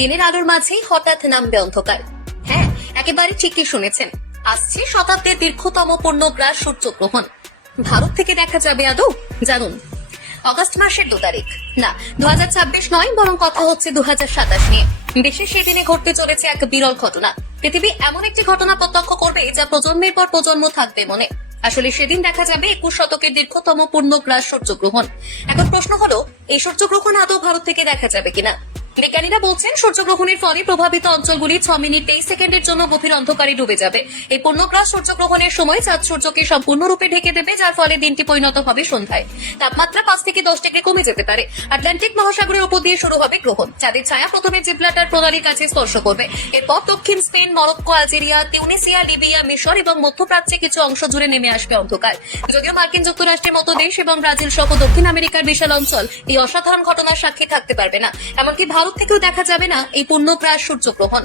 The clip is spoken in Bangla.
দিনের আলোর মাঝেই হঠাৎ নামবে অন্ধকার। হ্যাঁ, একেবারে ঠিকই শুনেছেন, আসছে শতাব্দীর দীর্ঘতম পূর্ণগ্রাস সূর্যগ্রহণ। ভারত থেকে দেখা যাবে আদৌ? জানুন। অগস্ট মাসের 2 তারিখ, না 2026 নয়, বরং কথা হচ্ছে 2027 নিয়ে। দেশে সেদিনে ঘটতে চলেছে এক বিরল ঘটনা। পৃথিবী এমন একটি ঘটনা প্রত্যক্ষ করবে যা প্রজন্মের পর প্রজন্ম থাকবে মনে। আসলে সেদিন দেখা যাবে 21 শতকের দীর্ঘতম পূর্ণগ্রাস সূর্যগ্রহণ। এখন প্রশ্ন হলো, এই সূর্যগ্রহণ আদৌ ভারত থেকে দেখা যাবে কিনা? বিজ্ঞানীরা বলছেন, সূর্যগ্রহণের ফলে প্রভাবিত অঞ্চলগুলি 6 মিনিট 23 সেকেন্ডের জন্য গভীর অন্ধকারে ডুবে যাবে। এই পূর্ণগ্রাস সূর্যগ্রহণের সময় চাঁদ সূর্যকে সম্পূর্ণরূপে ঢেকে দেবে, যার ফলে দিনটি পরিণত হবে সন্ধ্যায়। তাপমাত্রা 5 থেকে 10 ডিগ্রি কমে যেতে পারে। আটলান্টিক মহাসাগরের উপর দিয়ে শুরু হবে গ্রহণ। চাঁদের ছায়া প্রথমে জিব্রাল্টার প্রণালীর কাছে স্পর্শ করবে। এরপর দক্ষিণ Spain, Morocco, Algeria, Tunisia, Libya, মিশর এবং মধ্যপ্রাচ্যে কিছু অংশ জুড়ে নেমে আসবে অন্ধকার। যদিও মার্কিন যুক্তরাষ্ট্রের মতো দেশ এবং ব্রাজিল সহ দক্ষিণ আমেরিকার বিশাল অঞ্চল এই অসাধারণ ঘটনার সাক্ষী থাকতে পারবে না। এমনকি ভারত থেকেও দেখা যাবে না এই পূর্ণগ্রাস সূর্যগ্রহণ।